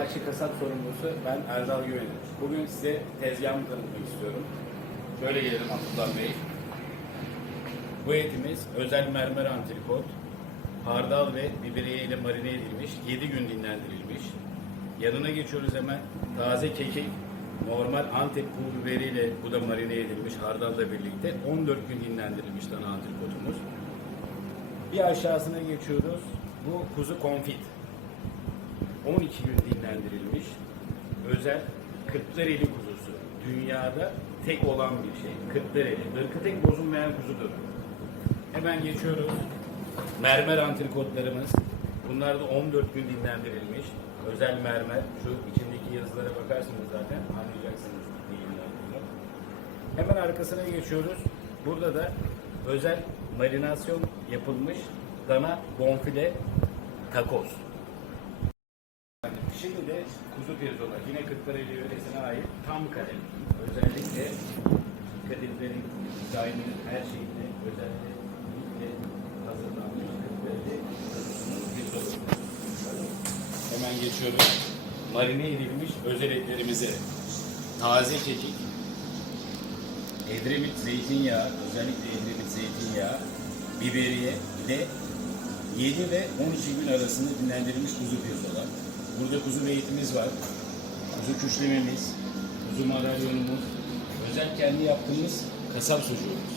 Başlı kasap sorumlusu ben Erdal Güvenir. Bugün size tezgahımı tanıtmak istiyorum. Şöyle gelelim Abdullah Bey. Bu etimiz özel mermer antrikot, hardal ve biberiye ile marine edilmiş, 7 gün dinlendirilmiş. Yanına geçiyoruz hemen. Taze kekik, normal Antep pul biberiyle bu da marine edilmiş hardalla birlikte 14 gün dinlendirilmiş dana antrikotumuz. Bir aşağısına geçiyoruz. Bu kuzu konfit. 12 gün dinlendirilmiş özel Kırklareli kuzusu. Dünyada tek olan bir şey. Kırklareli. Irkı tek bozulmayan kuzudur. Hemen geçiyoruz. Mermer antrikotlarımız. Bunlar da 14 gün dinlendirilmiş. Özel mermer. Şu içindeki yazılara bakarsınız zaten anlayacaksınız. Hemen arkasına geçiyoruz. Burada da özel marinasyon yapılmış dana bonfile takoz. Şimdi de kuzu pirzola. Yine Kırklareli yöresine ait tam kare. Özellikle kadiflerin dizaynının her şeyinde özellikle hazırlanmış Kırklareli pirzolası. Hemen geçiyoruz. Marine edilmiş özel etlerimize. Taze kekik, Edremit zeytinyağı, özellikle Edremit zeytinyağı, biberiye ve 7 ve 12 gün arasında dinlendirilmiş kuzu pirzola. Burada kuzu beytimiz var, kuzu küşlememiz, kuzu madalyonumuz, özel kendi yaptığımız kasap sucuğumuz.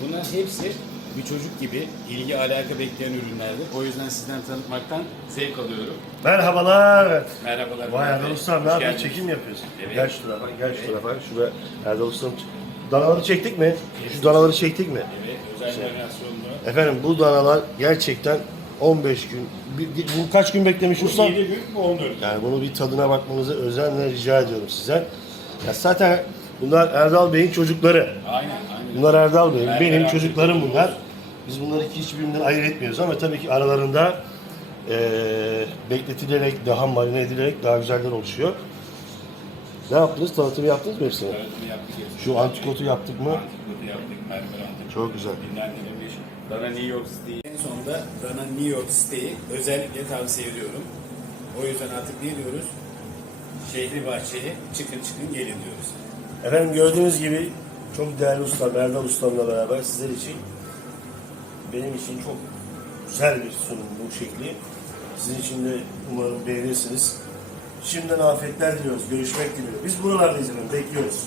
Bunların hepsi bir çocuk gibi ilgi alaka bekleyen ürünlerdir. O yüzden sizden tanıtmaktan zevk alıyorum. Merhabalar. Merhabalar. Vay Erdal. Ustam ne yapıyorsun? Çekim yapıyorsun? Evet. Gel şu tarafa, gel şu tarafa. Şurada Erdal Ustam. Danaları çektik mi? Şu danaları çektik mi? Evet, özel varyasyonlu. Efendim bu danalar gerçekten 15 gün, bir, bir- bu kaç gün beklemiş Bu ustam? 7 gün, bu 14 gün. Yani bunu bir tadına bakmanızı özenle rica ediyorum size. Ya zaten bunlar Erdal Bey'in çocukları. Aynen, aynen. Bunlar Erdal Bey'in, benim abi çocuklarım bunlar. Biz bunları hiçbirinden ayırt etmiyoruz ama tabii ki aralarında eee bekletilerek, daha marine edilerek daha güzeller oluşuyor. Ne yaptınız? Tanıtımı yaptınız mı hepsini? Öğretimi yaptık. Şu antikotu yaptık mı? Antikotu yaptık, mermer antrikot. Çok güzel. Dinlendirilmiş. Dana New York Steak'i. En sonunda Dana New York Steak'i özellikle tavsiye ediyorum. O yüzden artık ne diyoruz? Şehri bahçeye çıkın çıkın gelin diyoruz. Efendim gördüğünüz gibi çok değerli usta Erdal Ustam'la beraber sizler için benim için çok güzel bir sunum bu şekli. Sizin için de umarım beğenirsiniz. Şimdiden afiyetler diliyoruz. Görüşmek diliyoruz. Biz buralardayız efendim. Bekliyoruz.